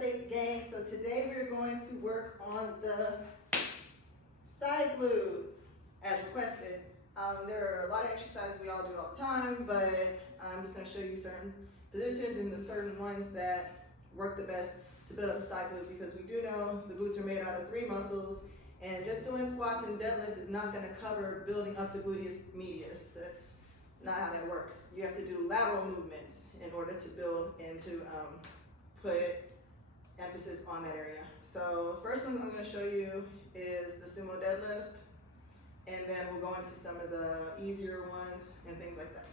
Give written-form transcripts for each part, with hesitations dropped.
update, gang. So today we're going to work on the side glute as requested. There are a lot of exercises we all do all the time, but I'm just going to show you certain positions and the certain ones that work the best to build up the side glute, because we do know the glutes are made out of 3 muscles, and just doing squats and deadlifts is not going to cover building up the gluteus medius. That's not how that works. You have to do lateral movements in order to build and to put emphasis on that area. So first one I'm going to show you is the sumo deadlift, and then we'll go into some of the easier ones and things like that.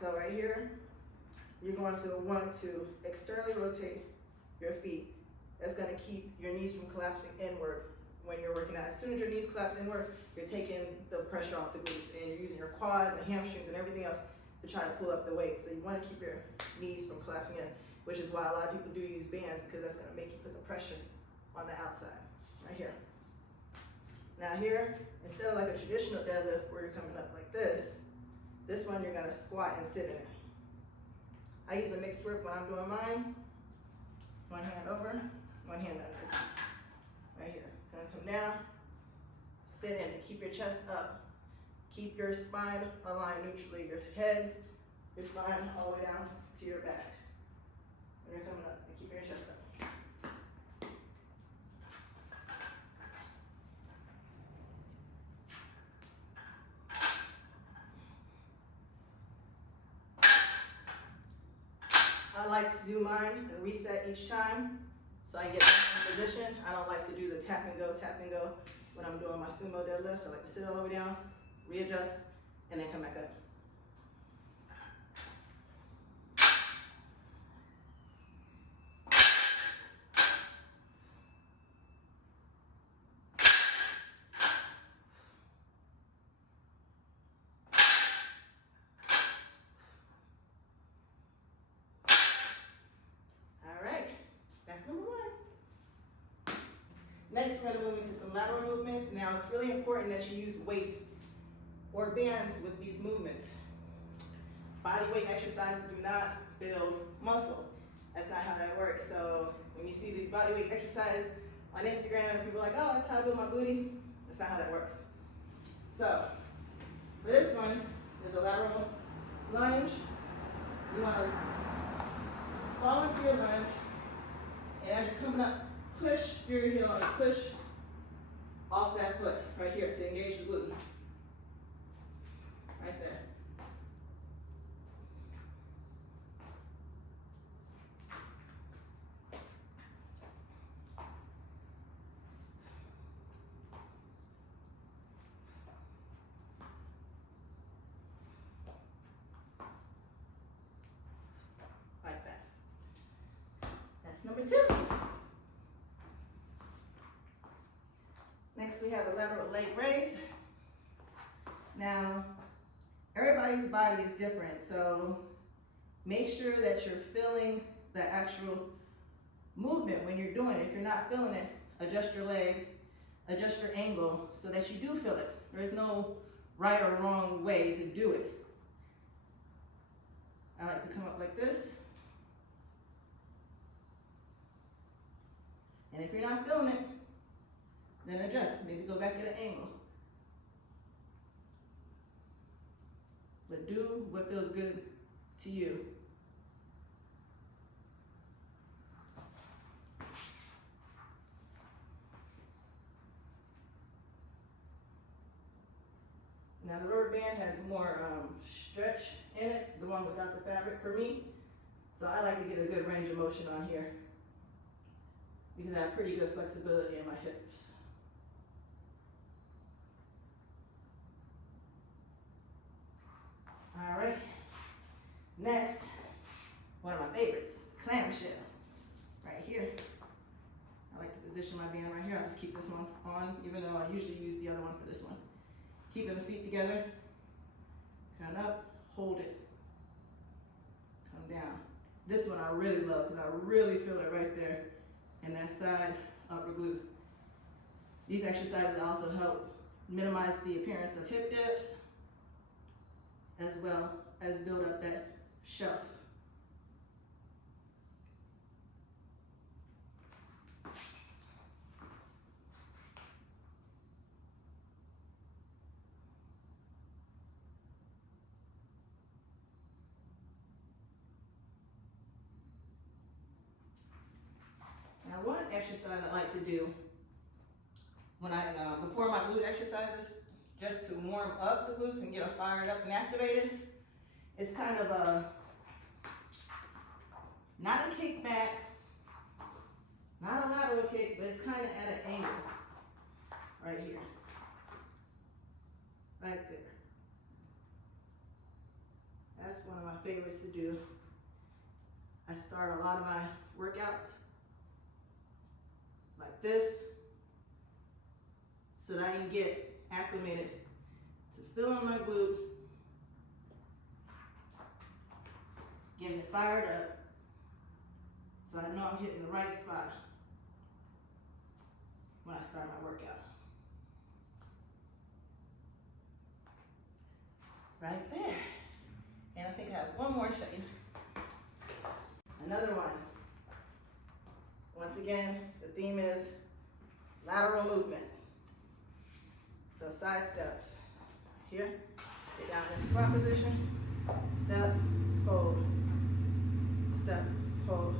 So right here, you're going to want to externally rotate your feet. That's going to keep your knees from collapsing inward when you're working out. As soon as your knees collapse inward, you're taking the pressure off the glutes, and you're using your quads and hamstrings and everything else to try to pull up the weight. So you want to keep your knees from collapsing in, which is why a lot of people do use bands, because that's going to make you put the pressure on the outside, right here. Now here, instead of like a traditional deadlift where you're coming up like this one you're going to squat and sit in it. I use a mixed grip when I'm doing mine. One hand over, one hand under. Right here. Gonna come down, sit in it. Keep your chest up. Keep your spine aligned neutrally. Your head, your spine all the way down to your back. When you're coming up, and keep your chest up. I like to do mine and reset each time so I get back in position. I don't like to do the tap and go when I'm doing my sumo deadlifts. I like to sit all the way down, readjust, and then come back up. Next, we're going to move into some lateral movements. Now, it's really important that you use weight or bands with these movements. Body weight exercises do not build muscle. That's not how that works. So when you see these body weight exercises on Instagram, people are like, oh, that's how I build my booty. That's not how that works. So for this one, there's a lateral lunge. You want to fall into your lunge, and as you're coming up, push your heel and push off that foot right here to engage the glute. Right there. Like that. That's number 2. Next, we have a lateral leg raise. Now, everybody's body is different, so make sure that you're feeling the actual movement when you're doing it. If you're not feeling it, adjust your leg, adjust your angle so that you do feel it. There is no right or wrong way to do it. I like to come up like this. And if you're not feeling it, then adjust, maybe go back at an angle. But do what feels good to you. Now the rubber band has more stretch in it, the one without the fabric for me. So I like to get a good range of motion on here because I have pretty good flexibility in my hips. All right, next, one of my favorites, clamshell, right here. I like to position my band right here. I just keep this one on, even though I usually use the other one for this one. Keeping the feet together, come up, hold it, come down. This one I really love because I really feel it right there in that side upper glute. These exercises also help minimize the appearance of hip dips, as well as build up that shelf. Now one exercise I like to do when before my glute exercises, just to warm up the glutes and get them fired up and activated, it's kind of not a kickback, not a lateral kick, but it's kind of at an angle, right here, right there. That's one of my favorites to do. I start a lot of my workouts like this, so that I can get acclimated to filling my glute, getting it fired up, so I know I'm hitting the right spot when I start my workout. Right there. And I think I have one more to show you. Another one. Once again, the theme is lateral movement. So side steps. Here, get down in squat position, step, hold, step, hold,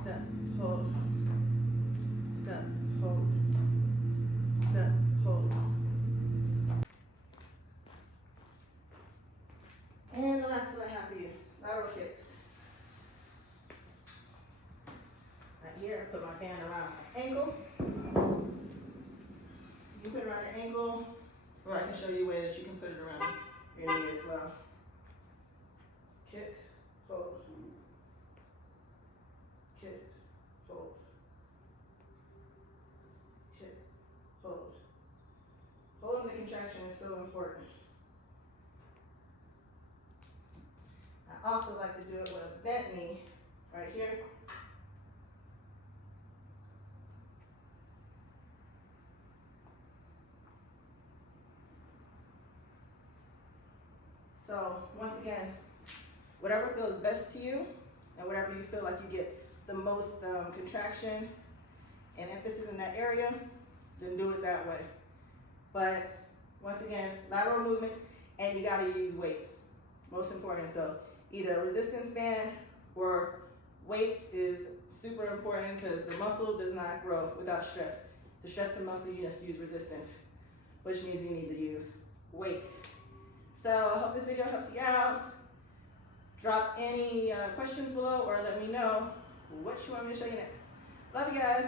step, hold, step, hold, step, hold. And the last one I have for you, lateral kicks. Right here, I put my band around my ankle. You put it around your ankle, or I can show you a way that you can put it around your knee as well. Kick, hold, kick, hold, kick, hold. Holding the contraction is so important. I also like to do it with a bent knee, right here. So once again, whatever feels best to you and whatever you feel like you get the most contraction and emphasis in that area, then do it that way. But once again, lateral movements, and you gotta use weight, most important. So either a resistance band or weights is super important because the muscle does not grow without stress. To stress the muscle, you just use resistance, which means you need to use weight. So I hope this video helps you out. Drop any questions below or let me know what you want me to show you next. Love you guys.